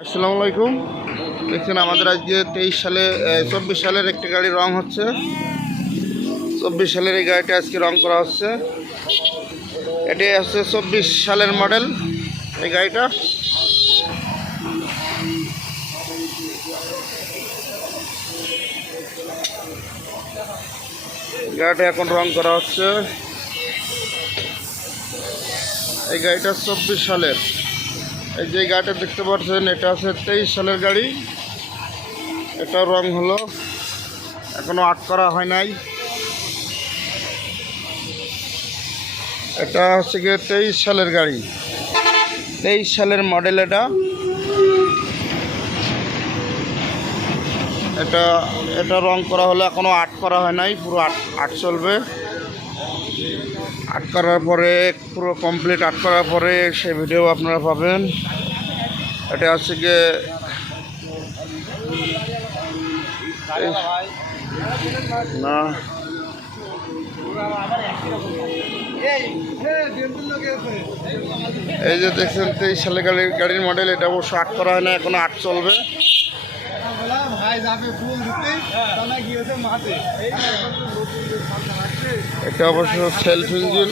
আসসালামু আলাইকুম। দেখছেন আমাদের আজকে 23 সালে 24 সালের একটি গাড়ি রং হচ্ছে। 24 সালের এই গাড়িটা আজকে রং করা হচ্ছে। এটি হচ্ছে 24 সালের মডেল এই গাড়িটা। গাড়িটা এখন রং করা হচ্ছে। এই গাড়িটা 24 সালের। এই যে গাড়িটা দেখতে পাচ্ছেন এটা হচ্ছে 23 সালের গাড়ি। এটা রং হলো, এখনো আট করা হয় নাই। এটা হচ্ছে গিয়ে 23 সালের গাড়ি, 23 সালের মডেল। এটা রং করা হলো, এখনো আট করা হয় নাই, পুরো আট চলবে। আট করার পরে পুরো কমপ্লিট আট করার পরে সেই ভিডিও আপনারা পাবেন। এটা হচ্ছে গিয়ে না এই যে দেখছেন 23 সালের গাড়ির মডেল। এটা অবশ্য আট করা হয় না, এখনো আট চলবে। এটা অবশ্য সেলফ ইঞ্জিন।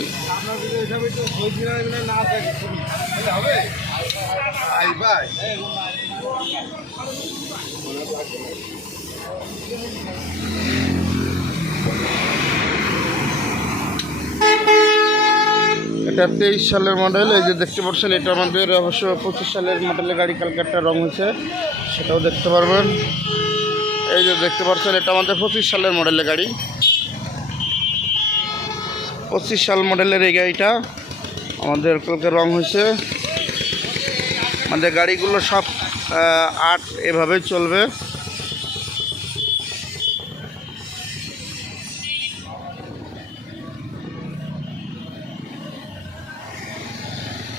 এটা 23 সালের মডেল। এই যে দেখতে পাচ্ছেন এটা আমাদের অবশ্য 25 সালের মডেলের গাড়ি, কালকাটা রং হয়েছে, সেটাও দেখতে পারবেন। এই যে দেখতে পাচ্ছেন এটা আমাদের 25 সালের মডেলের গাড়ি। 25 সাল মডেলের এই গাড়িটা আমাদের কালকে রং হয়েছে। আমাদের গাড়িগুলো সব আট এভাবে চলবে।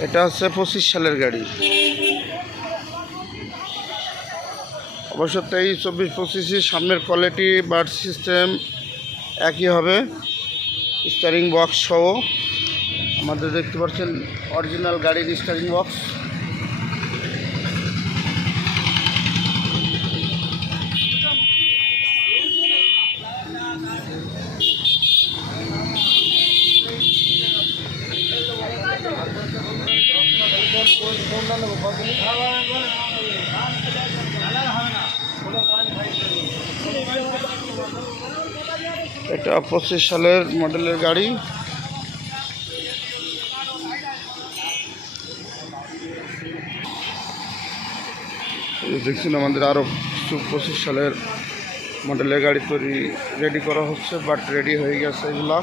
এটা হচ্ছে 25 সালের গাড়ি। অবশ্য 23, 24, 25 সামনের কোয়ালিটি বার্ড সিস্টেম একই হবে, স্টিয়ারিং বক্স সহ। আমাদের দেখতে পাচ্ছেন অরিজিনাল গাড়ির স্টিয়ারিং বক্স। এটা 25 সালের মডেলের গাড়ি। দেখছেন আমাদের আরও 25 সালের মডেলের গাড়ি রেডি করা হচ্ছে, বাট রেডি হয়ে গেছে এগুলা।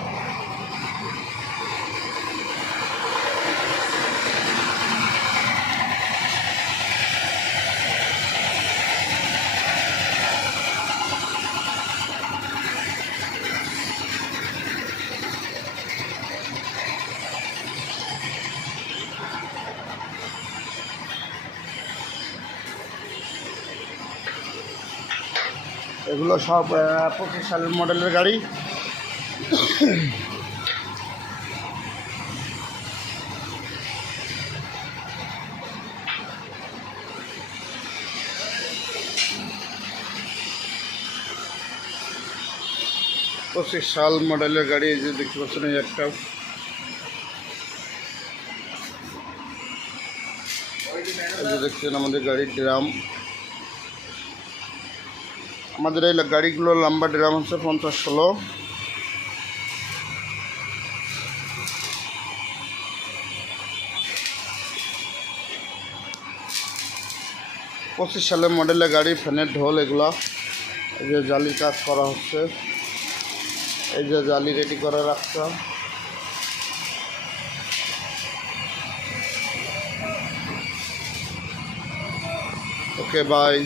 এগুলো সব 25 সালের মডেলের গাড়ি। 25 সাল মডেলের গাড়ি। এই যে দেখতে পাচ্ছেন এই একটা। এই যে দেখছেন আমাদের গাড়ির ড্রাম। আমাদের এই গাড়িগুলোর লম্বা ড্রাম হচ্ছে 50-16। 25 সালের মডেলের গাড়ি, ফ্যানের ঢোল এগুলা। এই যে জালি কাজ করা হচ্ছে, এই যে জালি রেডি করে রাখছে। ওকে, বাই।